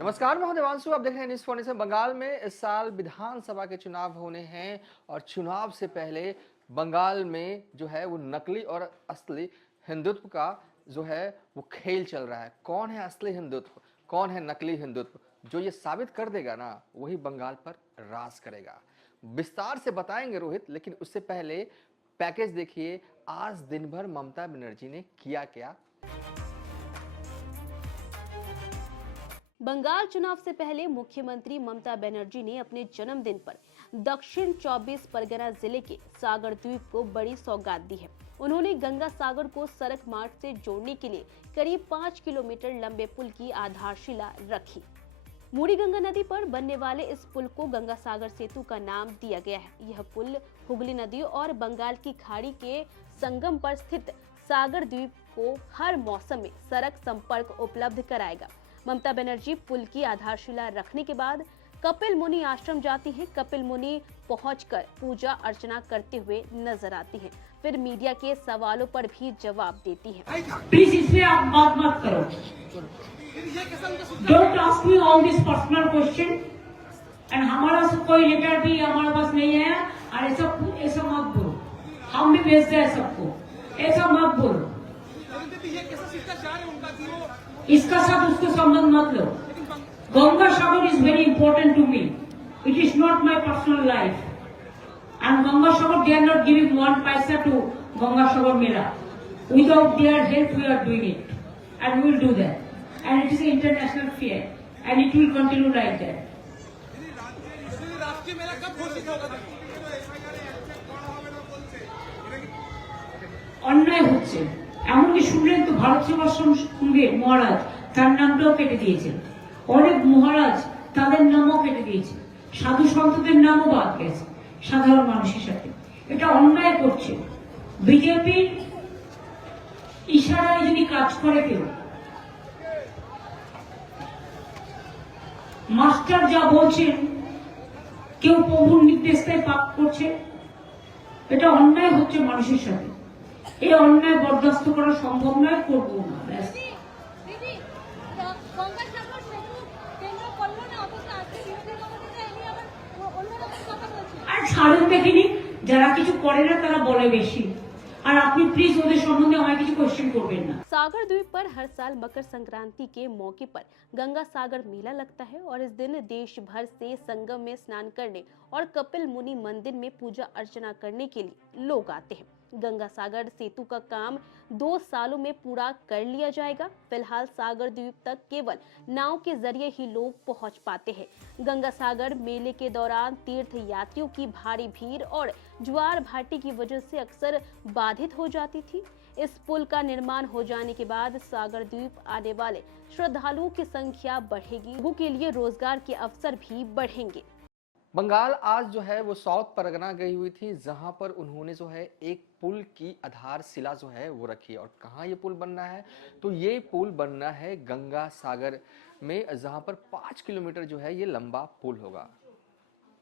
नमस्कार, मैं हूं देवांशु। आप देख रहे हैं न्यूज़ 47। बंगाल में इस साल विधानसभा के चुनाव होने हैं और चुनाव से पहले बंगाल में जो है वो नकली और असली हिंदुत्व का जो है वो खेल चल रहा है। कौन है असली हिंदुत्व, कौन है नकली हिंदुत्व, जो ये साबित कर देगा ना वही बंगाल पर राज करेगा। विस्तार से बताएंगे रोहित, लेकिन उससे पहले पैकेज देखिए। आज दिन भर ममता बनर्जी ने किया क्या। बंगाल चुनाव से पहले मुख्यमंत्री ममता बनर्जी ने अपने जन्मदिन पर दक्षिण 24 परगना जिले के सागर द्वीप को बड़ी सौगात दी है। उन्होंने गंगा सागर को सड़क मार्ग से जोड़ने के लिए करीब 5 किलोमीटर लंबे पुल की आधारशिला रखी। मूड़ी गंगा नदी पर बनने वाले इस पुल को गंगा सागर सेतु का नाम दिया गया है। यह पुल हुगली नदी और बंगाल की खाड़ी के संगम पर स्थित सागर द्वीप को हर मौसम में सड़क संपर्क उपलब्ध कराएगा। ममता बनर्जी पुल की आधारशिला रखने के बाद कपिल मुनि आश्रम जाती हैं। कपिल मुनि पहुंचकर पूजा अर्चना करते हुए नजर आती हैं। फिर मीडिया के सवालों पर भी जवाब देती हैं। प्लीज इसमें आप बात मत करो। Don't ask me all this personal question. And हमारा कोई लेटर भी हमारे पास नहीं है और ऐसा मत बोलो। हम भी भेजते हैं सबको, ऐसा मत बोलो। इसका साथ उसको संबंध मत लो। Ganga Sagar is very important to me. It is not my personal life. And Ganga Sagar they are not giving 1 paisa to Ganga Sagar mela. Without their help we are doing it and we will do that. And it is an international fair and it will continue like that. राष्ट्रीय मेला कब घोषित होगा? অন্যায় হচ্ছে এমনকি শুনলেন তো ভারত সেবাশ্রম সঙ্গে মহারাজ তার নামটাও কেটে দিয়েছেন। অনেক মহারাজ তাদের নামও কেটে দিয়েছে। সাধু সন্তদের নামও বাদ গেছে সাধারণ মানুষের সাথে। এটা অন্যায় করছে। বিজেপির ইশারায় যদি কাজ করে কেউ, মাস্টার যা বলছেন কেউ প্রভুর নির্দেশটাই পাপ করছে, এটা অন্যায় হচ্ছে মানুষের সাথে। এই অন্যায় বরদাস্ত করা সম্ভব নয়, করবো না। আর ছাড়ুন দেখিনি, যারা কিছু করে না তারা বলে বেশি। और आपने प्लीज उनके संबंध में हमारे किसी क्वेश्चन करबेन ना। सागर द्वीप पर हर साल मकर संक्रांति के मौके पर गंगा सागर मेला लगता है और इस दिन देश भर से संगम में स्नान करने और कपिल मुनि मंदिर में पूजा अर्चना करने के लिए लोग आते हैं। गंगा सागर सेतु का काम 2 सालों में पूरा कर लिया जाएगा। फिलहाल सागर द्वीप तक केवल नाव के जरिए ही लोग पहुंच पाते हैं। गंगा सागर मेले के दौरान तीर्थ यात्रियों की भारी भीड़ और ज्वार भाटी की वजह से अक्सर बाधित हो जाती थी। इस पुल का निर्माण हो जाने के बाद सागर द्वीप आने वाले श्रद्धालुओं की संख्या बढ़ेगी। लोगों के लिए रोजगार के अवसर भी बढ़ेंगे। बंगाल आज जो है वो साउथ परगना गई हुई थी, जहां पर उन्होंने जो है एक पुल की आधारशिला जो है वो रखी। और कहाँ ये पुल बनना है, तो ये पुल बनना है गंगा सागर में, जहां पर 5 किलोमीटर जो है ये लंबा पुल होगा।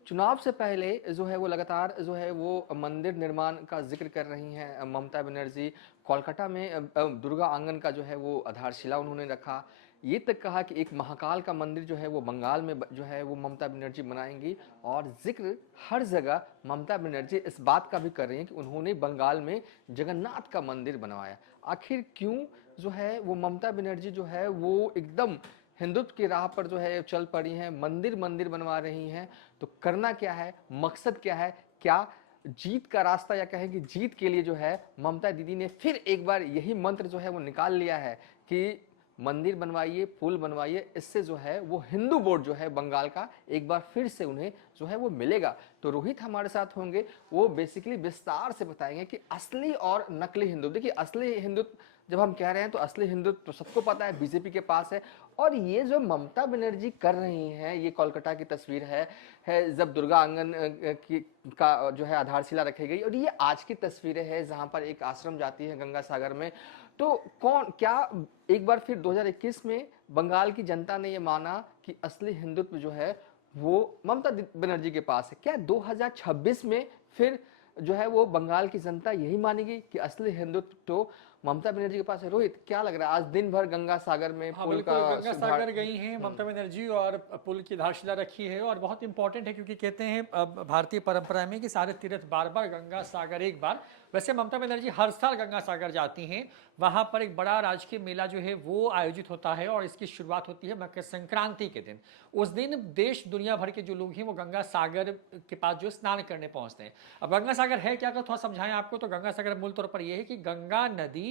चुनाव से पहले जो है वो लगातार जो है वो मंदिर निर्माण का जिक्र कर रही हैं ममता बनर्जी। कोलकाता में दुर्गा आंगन का जो है वो आधारशिला उन्होंने रखा। ये तक कहा कि एक महाकाल का मंदिर जो है वो बंगाल में जो है वो ममता बनर्जी बनाएंगी। और जिक्र हर जगह ममता बनर्जी इस बात का भी कर रही हैं कि उन्होंने बंगाल में जगन्नाथ का मंदिर बनवाया। आखिर क्यों जो है वो ममता बनर्जी जो है वो एकदम हिंदुत्व की राह पर जो है चल पड़ी हैं, मंदिर मंदिर बनवा रही हैं। तो करना क्या है, मकसद क्या है, क्या जीत का रास्ता, या कहें कि जीत के लिए जो है ममता दीदी ने फिर एक बार यही मंत्र जो है वो निकाल लिया है कि मंदिर बनवाइए, पुल बनवाइए। इससे जो है वो हिंदू वोट जो है बंगाल का एक बार फिर से उन्हें जो है वो मिलेगा। तो रोहित हमारे साथ होंगे, वो बेसिकली विस्तार से बताएंगे कि असली और नकली हिंदू। देखिए, असली हिंदुत्व जब हम कह रहे हैं तो असली हिंदुत्व तो सबको पता है बीजेपी के पास है। और ये जो ममता बनर्जी कर रही हैं, ये कोलकाता की तस्वीर है जब दुर्गा आंगन का जो है आधारशिला रखी गई। और ये आज की तस्वीरें हैं जहां पर एक आश्रम जाती है गंगा सागर में। तो क्या एक बार फिर 2021 में बंगाल की जनता ने ये माना कि असली हिंदुत्व जो है वो ममता बनर्जी के पास है? क्या 2026 में फिर जो है वो बंगाल की जनता यही मानेगी कि असली हिंदुत्व तो ममता बनर्जी के पास है। रोहित, क्या लग रहा है आज दिन भर गंगा सागर में हाँ पुल बिल्कुल, का गंगा सागर गई हैं ममता बनर्जी और पुल की आधारशिला रखी है। और बहुत इंपॉर्टेंट है क्योंकि कहते हैं भारतीय परंपरा में कि सारे तीर्थ बार बार, गंगा सागर एक बार। वैसे ममता बनर्जी हर साल गंगा सागर जाती हैं, वहां पर एक बड़ा राजकीय मेला जो है वो आयोजित होता है और इसकी शुरुआत होती है मकर संक्रांति के दिन। उस दिन देश दुनिया भर के जो लोग हैं वो गंगा सागर के पास जो स्नान करने पहुंचते हैं। अब गंगा सागर है क्या, अगर थोड़ा समझाएं आपको, तो गंगा सागर मूल तौर पर यह है कि गंगा नदी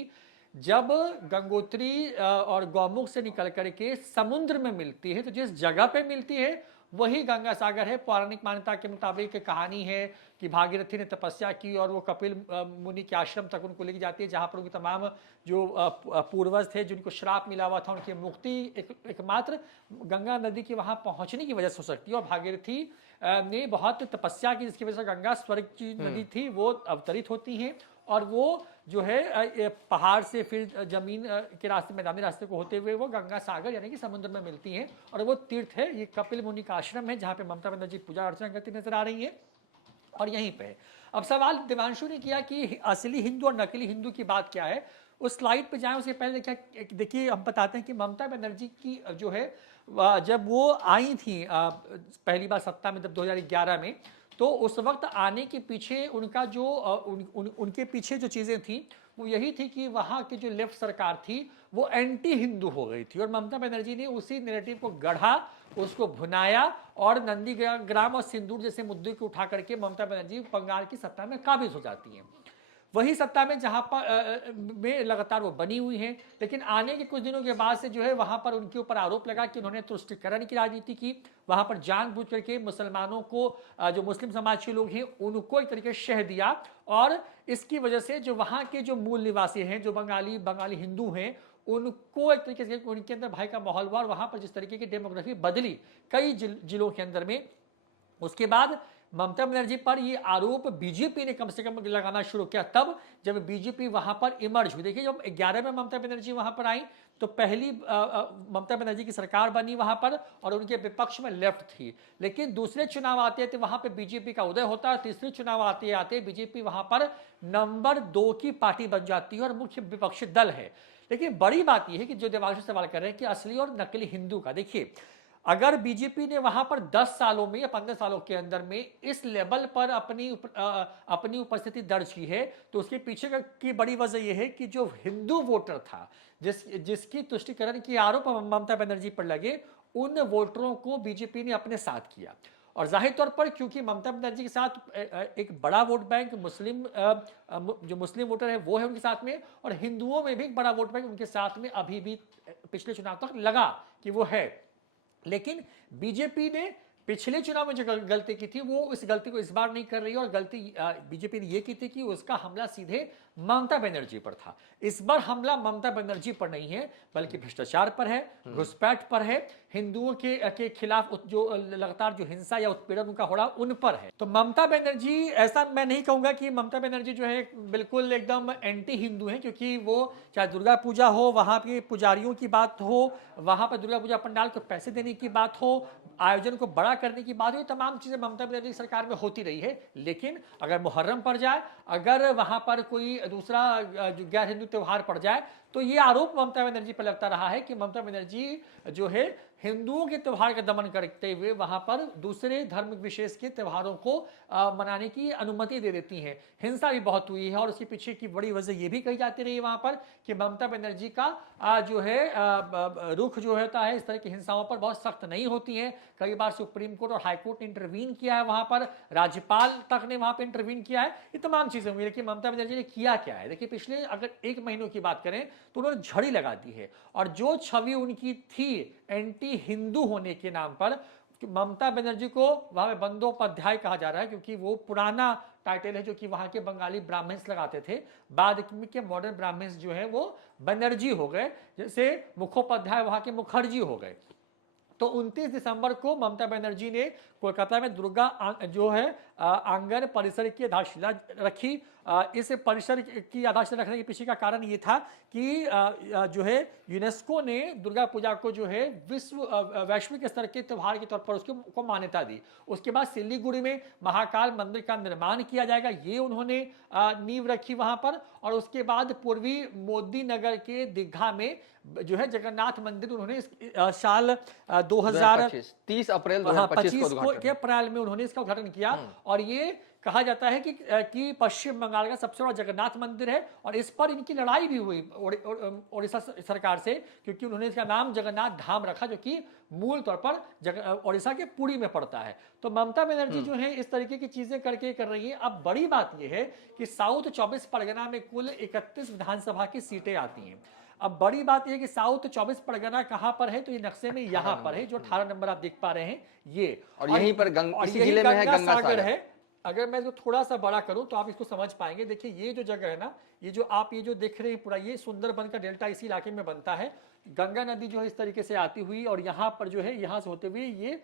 जब गंगोत्री और गौमुख से निकल करके समुद्र में मिलती है तो जिस जगह पे मिलती है वही गंगा सागर है। पौराणिक मान्यता के मुताबिक कहानी है कि भागीरथी ने तपस्या की और वो कपिल मुनि के आश्रम तक उनको लेके जाती है, जहां पर उनके तमाम जो पूर्वज थे जिनको श्राप मिला हुआ था उनकी मुक्ति एकमात्र गंगा नदी के वहां पहुंचने की वजह से हो सकती है। और भागीरथी ने बहुत तपस्या की जिसकी वजह से गंगा स्वर्ग की नदी थी वो अवतरित होती हैं और वो जो है पहाड़ से फिर जमीन के रास्ते, मैदानी रास्ते को होते हुए वो गंगा सागर यानी कि समुद्र में मिलती हैं। और वो तीर्थ है, ये कपिल मुनि का आश्रम है जहाँ पे ममता बनर्जी पूजा अर्चना करती नजर आ रही है और यहीं पे। अब सवाल दिवांशु ने किया कि असली हिंदू और नकली हिंदू की बात क्या है। उस स्लाइड पे जाएं, उससे पहले देखिए हम बताते हैं कि ममता बनर्जी की जो है जब वो आई थी पहली बार सत्ता में, जब 2011 में, तो उस वक्त आने के पीछे उनका जो उनके पीछे जो चीज़ें थी वो यही थी कि वहाँ की जो लेफ्ट सरकार थी वो एंटी हिंदू हो गई थी और ममता बनर्जी ने उसी नैरेटिव को गढ़ा, उसको भुनाया और नंदीग्राम और सिंदूर जैसे मुद्दे को उठा करके ममता बनर्जी बंगाल की सत्ता में काबिज हो जाती हैं। वही सत्ता में जहां पर में लगातार वो बनी हुई हैं, लेकिन आने के कुछ दिनों के बाद से जो है वहां पर उनके ऊपर आरोप लगा कि उन्होंने तुष्टीकरण की राजनीति की। वहां पर जानबूझ करके मुसलमानों को, जो मुस्लिम समाज के लोग हैं उनको एक तरीके से शह दिया और इसकी वजह से जो वहां के जो मूल निवासी हैं, जो बंगाली हिंदू हैं, उनको एक तरीके से उनके अंदर भय का माहौल हुआ और वहां पर जिस तरीके की डेमोग्राफी बदली कई जिलों के अंदर में, उसके बाद ममता बनर्जी पर ये आरोप बीजेपी ने कम से कम लगाना शुरू किया तब जब बीजेपी वहां पर इमर्ज हुई। देखिए जब 11 में ममता बनर्जी वहां पर आई तो पहली ममता बनर्जी की सरकार बनी वहां पर और उनके विपक्ष में लेफ्ट थी, लेकिन दूसरे चुनाव आते थे वहां पर बीजेपी का उदय होता है, तीसरे चुनाव आते आते बीजेपी वहां पर नंबर 2 की पार्टी बन जाती है और मुख्य विपक्षी दल है। लेकिन बड़ी बात यह है कि जो देवांशु सवाल कर रहे हैं कि असली और नकली हिंदू का, देखिए अगर बीजेपी ने वहां पर 10 सालों में या 15 सालों के अंदर में इस लेवल पर अपनी उपस्थिति दर्ज की है तो उसके पीछे की बड़ी वजह यह है कि जो हिंदू वोटर था जिसकी तुष्टीकरण की आरोप ममता बनर्जी पर लगे, उन वोटरों को बीजेपी ने अपने साथ किया। और जाहिर तौर पर क्योंकि ममता बनर्जी के साथ एक बड़ा वोट बैंक जो मुस्लिम वोटर है वो है उनके साथ में, और हिंदुओं में भी एक बड़ा वोट बैंक उनके साथ में अभी भी पिछले चुनाव तक लगा कि वो है। लेकिन बीजेपी ने पिछले चुनाव में जो गलती की थी वो इस गलती को इस बार नहीं कर रही है और गलती बीजेपी ने यह की थी कि उसका हमला सीधे ममता बनर्जी पर था। इस बार हमला ममता बनर्जी पर नहीं है बल्कि भ्रष्टाचार पर है, घुसपैठ पर है, हिंदुओं के खिलाफ जो लगातार जो हिंसा या उत्पीड़न उनका हो रहा उन पर है। तो ममता बनर्जी, ऐसा मैं नहीं कहूंगा कि ममता बनर्जी जो है बिल्कुल एकदम एंटी हिंदू है, क्योंकि वो चाहे दुर्गा पूजा हो, वहां के पुजारियों की बात हो, वहां पर दुर्गा पूजा पंडाल को पैसे देने की बात हो, आयोजन को बड़ा करने की बात हो, तमाम चीजें ममता बनर्जी सरकार में होती रही है। लेकिन अगर मुहर्रम पड़ जाए, अगर वहां पर कोई दूसरा गैर हिंदू त्योहार पड़ जाए तो ये आरोप ममता बनर्जी पर लगता रहा है कि ममता बनर्जी जो है हिंदुओं के त्योहार का दमन करते हुए वहां पर दूसरे धर्म विशेष के त्योहारों को मनाने की अनुमति दे देती हैं। हिंसा भी बहुत हुई है और उसके पीछे की बड़ी वजह यह भी कही जाती रही वहां पर कि ममता बनर्जी का जो है रुख जो होता है इस तरह की हिंसाओं पर बहुत सख्त नहीं होती है। कई बार सुप्रीम कोर्ट और हाईकोर्ट ने इंटरवीन किया है वहां पर, राज्यपाल तक ने वहां पर इंटरवीन किया है, ये तमाम चीजें हुई। लेकिन ममता बनर्जी ने किया क्या है, देखिए पिछले अगर 1 महीनों की बात करें तो उन्होंने झड़ी लगा दी है और जो छवि उनकी थी एंटी हिंदू होने के नाम पर, ममता बनर्जी को वहां में बंदोपाध्याय कहा जा रहा है क्योंकि वो पुराना टाइटल है जो कि वहां के बंगाली ब्राह्मण्स लगाते थे। बाद के मॉडर्न ब्राह्मण्स जो है वो बनर्जी हो गए, जैसे मुखोपाध्याय वहां के मुखर्जी हो गए। तो 29 दिसंबर को ममता बनर्जी ने कोलकाता में दुर्गा जो है आंगन परिसर की आधारशिला रखी। इस परिसर की आधारशिला रखने के पीछे का कारण ये था कि जो है यूनेस्को ने दुर्गा पूजा को जो है वैश्विक स्तर के त्योहार के तौर पर उसको मान्यता दी। उसके बाद सिलीगुड़ी में महाकाल मंदिर का निर्माण किया जाएगा, ये उन्होंने नींव रखी वहां पर। और उसके बाद पूर्वी मोदी नगर के दीघा में जो है जगन्नाथ मंदिर उन्होंने साल 30 अप्रैल 2025 के अप्रैल में उन्होंने इसका उद्घाटन किया। और ये कहा जाता है कि पश्चिम बंगाल का सबसे बड़ा जगन्नाथ मंदिर है। और इस पर इनकी लड़ाई भी हुई ओडिशा सरकार से, क्योंकि उन्होंने इसका नाम जगन्नाथ धाम रखा, जो कि मूल तौर पर ओडिशा के पुरी में पड़ता है। तो ममता बनर्जी जो है इस तरीके की चीजें करके कर रही है। अब बड़ी बात यह है कि साउथ 24 परगना में कुल 31 विधानसभा की सीटें आती हैं। अब बड़ी बात यह कि साउथ 24 परगना कहां पर है, तो ये नक्शे में यहां पर है, जो 18 नंबर आप देख पा रहे हैं ये। और यहीं पर इसी जिले में है गंगा सागर है। अगर मैं इसको थोड़ा सा बड़ा करूं तो आप इसको समझ पाएंगे। देखिए ये जो जगह है ना, ये जो देख रहे हैं पूरा, ये सुंदरबन का डेल्टा इसी इलाके में बनता है। गंगा नदी जो है इस तरीके से आती हुई और यहाँ पर जो है यहाँ से होते हुए ये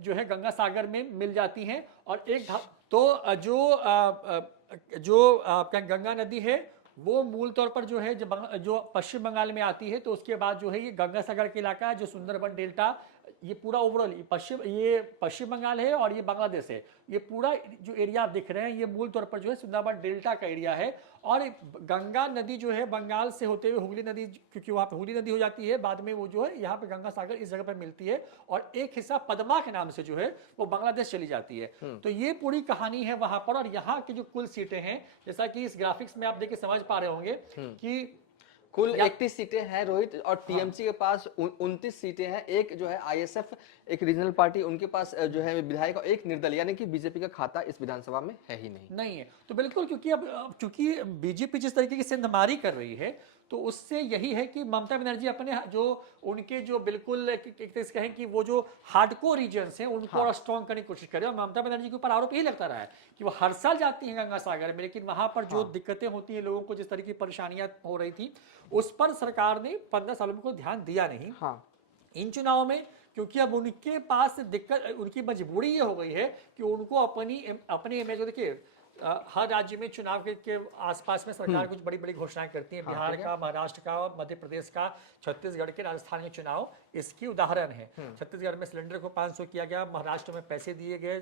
जो है गंगा सागर में मिल जाती हैं। और एक तो जो गंगा नदी है वो मूल तौर पर जो है जो पश्चिम बंगाल में आती है। तो उसके बाद जो है ये गंगा सागर के इलाका है, जो सुंदरबन डेल्टा, ये पूरा ओवरऑल ये पश्चिम बंगाल है और ये बांग्लादेश है। ये पूरा जो एरिया आप देख रहे हैं ये मूल तौर पर जो है सुंदरबन डेल्टा का एरिया है। और गंगा नदी जो है बंगाल से होते हुए हुगली नदी, क्योंकि वहां पे हुगली नदी हो जाती है बाद में, वो जो है यहाँ पे गंगा सागर इस जगह पे मिलती है। और एक हिस्सा पद्मा के नाम से जो है वो बांग्लादेश चली जाती है। तो ये पूरी कहानी है वहां पर। और यहाँ की जो कुल सीटें हैं, जैसा कि इस ग्राफिक्स में आप देख के समझ पा रहे होंगे कि कुल 31 सीटें हैं रोहित, और टीएमसी के पास 29 सीटें हैं। एक जो है आईएसएफ, एक रीजनल पार्टी, उनके पास जो है विधायक, और एक निर्दलीय, यानी कि बीजेपी का खाता इस विधानसभा में है ही नहीं है। तो बिल्कुल, क्योंकि बीजेपी जिस तरीके की सेंधमारी कर रही है, तो उससे यही है कि ममता बनर्जी अपने उनके जो बिल्कुल एक कहें कि वो जो हार्डकोर रीजन्स हैं उनको और स्ट्रॉन्ग करने की कोशिश करें। और ममता बनर्जी के ऊपर आरोप यही लगता रहा है कि वो हर साल जाती हैं गंगा सागर में, लेकिन वहां पर जो दिक्कतें होती हैं, लोगों को जिस तरह की परेशानियां हो रही थी, उस पर सरकार ने 15 सालों में कोई ध्यान दिया नहीं। इन चुनावों में क्योंकि अब उनके पास दिक्कत, उनकी मजबूरी ये हो गई है कि उनको अपनी इमेज, देखिए हर राज्य में चुनाव के आसपास में सरकार कुछ बड़ी बड़ी घोषणाएं करती है। बिहार का, महाराष्ट्र का, मध्य प्रदेश का, छत्तीसगढ़ के, राजस्थान के चुनाव इसकी उदाहरण है। छत्तीसगढ़ में सिलेंडर को 500 किया गया, महाराष्ट्र में पैसे दिए गए,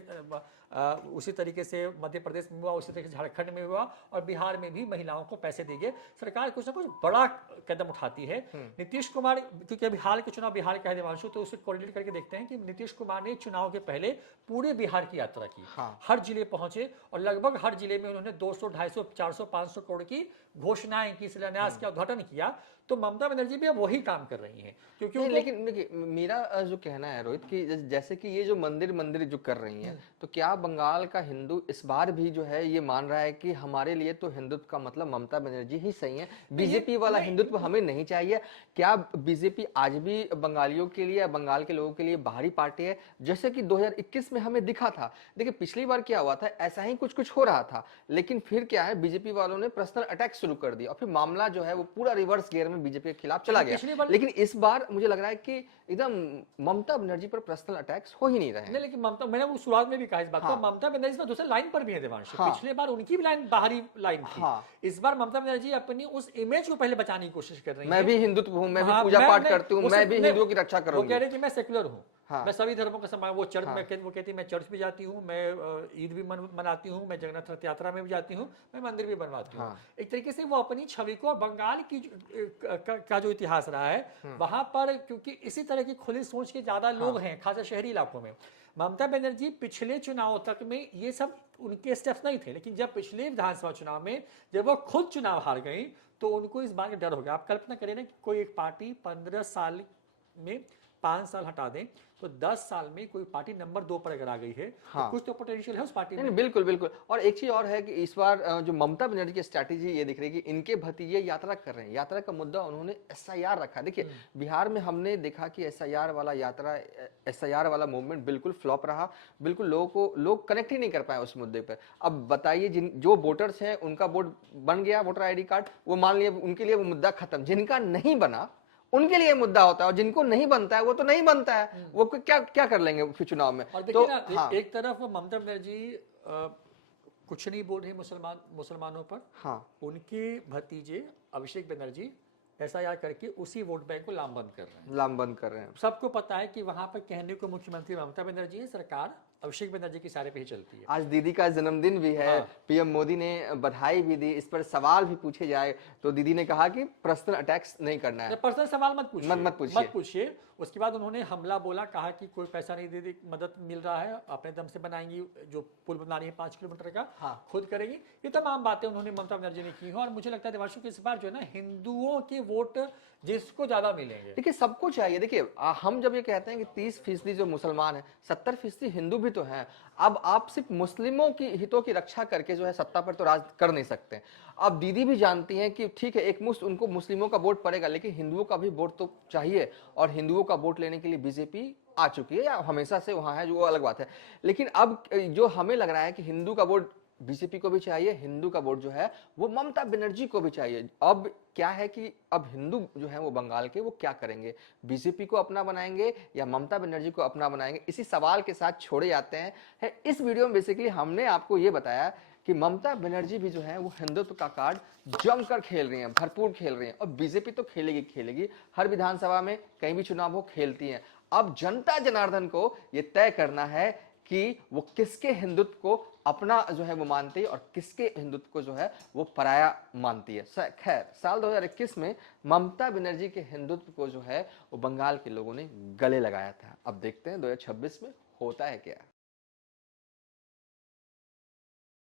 उसी तरीके से मध्य प्रदेश में हुआ, उसी तरीके से झारखंड में हुआ, और बिहार में भी महिलाओं को पैसे दिए गए। सरकार कुछ ना कुछ बड़ा कदम उठाती है। नीतीश कुमार, क्योंकि अभी हाल के चुनाव बिहार का है देवांशु, तो उसे कोऑर्डिनेट करके देखते हैं कि नीतीश कुमार ने चुनाव के पहले पूरे बिहार की यात्रा की। हर जिले पहुंचे और लगभग हर जिले में उन्होंने 200, 250, 400, 500 करोड़ की घोषणाएं की, शिलान्यास का उद्घाटन किया। तो ममता बनर्जी भी अब वही काम कर रही हैं, क्योंकि लेकिन देखिए मेरा जो कहना है रोहित कि जैसे कि ये जो मंदिर जो कर रही हैं, तो क्या बंगाल का हिंदू इस बार भी जो है ये मान रहा है कि हमारे लिए तो हिंदुत्व का मतलब ममता बनर्जी ही सही है, बीजेपी वाला हिंदुत्व हमें नहीं चाहिए? क्या बीजेपी आज भी बंगालियों के लिए, बंगाल के लोगों के लिए बाहरी पार्टी है, जैसे कि 2021 में हमें दिखा था? देखिए पिछली बार क्या हुआ था, ऐसा ही कुछ हो रहा था, लेकिन फिर क्या है, बीजेपी वालों ने पर्सनल अटैक शुरू कर दिया और फिर मामला जो है वो पूरा रिवर्स गियर में बीजेपी के खिलाफ चला गया। लेकिन इस बार मुझे लग रहा है कि एकदम ममता बनर्जी पर पर्सनल अटैक्स हो ही नहीं रहे हैं। लेकिन ममता, मैंने वो शुरुआत में भी कहा इस बात को, ममता बनर्जी तो दूसरे लाइन पर भी है देवांश। पिछले बार उनकी भी लाइन बाहरी लाइन थी। इस बार ममता बनर्जी अपनी उस इमेज को पहले बचाने की कोशिश कर रही है। मैं भी हिंदुत्व हूं, मैं भी पूजा पाठ करती हूं, मैं भी हिंदुओं की रक्षा करूंगी। वो कह रहे कि मैं सेक्युलर हूं, मैं सभी धर्मों का सम्मान, वो चर्च में वो कहती है मैं चर्च भी जाती हूँ, मैं ईद भी मनाती हूँ, मैं जगन्नाथ रथ यात्रा में भी जाती हूँ, मैं मंदिर भी बनवाती हूँ। एक तरीके से वो अपनी छवि को, बंगाल की का जो इतिहास रहा है वहां पर, क्योंकि इसी तरह की खुली सोच के ज्यादा लोग हैं खासकर शहरी इलाकों में। ममता बनर्जी पिछले चुनाव तक में ये सब उनके स्टेप्स नहीं थे, लेकिन जब पिछले विधानसभा चुनाव में जब वो खुद चुनाव हार गई तो उनको इस बात का डर हो गया। आप कल्पना करें ना कि कोई एक पार्टी 15 साल में 5 साल हटा दें तो 10 साल में कोई पार्टी नंबर 2 पर अगर आ गई है तो कुछ तो पोटेंशियल है उस पार्टी में। बिल्कुल बिल्कुल। और एक चीज और है कि इस बार जो ममता बनर्जी की स्ट्रैटेजी ये दिख रही है कि इनके भतीजे यात्रा कर रहे हैं, यात्रा का मुद्दा उन्होंने एसआईआर रखा। देखिए बिहार में हमने देखा कि एसआईआर वाला मूवमेंट बिल्कुल फ्लॉप रहा, बिल्कुल लोग कनेक्ट ही नहीं कर पाए उस मुद्दे पर। अब बताइए, जो वोटर्स हैं उनका वोट बन गया, वोटर ID कार्ड, वो मान लिया उनके लिए वो मुद्दा खत्म। जिनका नहीं बना उनके लिए मुद्दा होता है, और जिनको नहीं बनता है वो तो नहीं बनता है, वो क्या क्या कर लेंगे फिर चुनाव में। और तो देखिए ना, हाँ, एक तरफ ममता बनर्जी कुछ नहीं बोल रही मुसलमानों पर, हाँ, उनके भतीजे अभिषेक बनर्जी एसआईआर करके उसी वोट बैंक को लामबंद कर रहे हैं। लामबंद कर रहे हैं। सबको पता है कि वहां पर कहने को मुख्यमंत्री ममता बनर्जी है, सरकार अभिषेक बनर्जी के सारे पे ही चलती है। आज दीदी का जन्मदिन भी है, हाँ। पीएम मोदी ने बधाई भी दी, इस पर सवाल भी पूछे जाए तो दीदी ने कहा कि पर्सनल अटैक्स नहीं करना है। पर्सनल सवाल मत पूछिए, मत पूछिए। मत पूछिए। उसके बाद उन्होंने हमला बोला, कहा कि कोई पैसा नहीं दे, मदद मिल रहा है, अपने दम से बनाएंगी, जो पुल बना रही है 5 किलोमीटर का, हाँ। खुद करेगी। ये तमाम बातें उन्होंने ममता बनर्जी ने की हैं, और मुझे लगता है देवांशु कि इस बार जो है ना, हिंदुओं के वोट जिसको ज्यादा मिलेंगे। देखिए सबको चाहिए, देखिए हम जब ये कहते हैं कि 30% जो मुसलमान है, 70% हिंदू भी तो हैं। अब आप सिर्फ मुस्लिमों की हितों की रक्षा करके जो है सत्ता पर तो राज कर नहीं सकते। अब दीदी भी जानती हैं कि ठीक है, एक मुश्त उनको मुस्लिमों का वोट पड़ेगा, लेकिन हिंदुओं का भी वोट तो चाहिए, और हिंदुओं का वोट लेने के लिए बीजेपी आ चुकी है, या हमेशा से वहां है, जो वो अलग बात है। लेकिन अब जो हमें लग रहा है कि हिंदू का वोट बीजेपी को भी चाहिए, हिंदू का वोट जो है वो ममता बनर्जी को भी चाहिए। अब क्या है कि अब हिंदू जो है वो बंगाल के, वो क्या करेंगे, बीजेपी को अपना बनाएंगे या ममता बनर्जी को अपना बनाएंगे, इसी सवाल के साथ छोड़े जाते हैं। इस वीडियो में बेसिकली हमने आपको ये बताया कि ममता बनर्जी भी जो है वो हिंदुत्व का कार्ड जमकर खेल रही हैं, भरपूर खेल रही हैं, और बीजेपी तो खेलेगी, हर विधानसभा में कहीं भी चुनाव हो खेलती हैं। अब जनता जनार्दन को ये तय करना है कि वो किसके हिंदुत्व को अपना जो है वो मानती है, और किसके हिंदुत्व को जो है वो पराया मानती है। खैर, साल 2021 में ममता बनर्जी के हिंदुत्व को जो है वो बंगाल के लोगों ने गले लगाया था। अब देखते हैं 2026 में होता है क्या।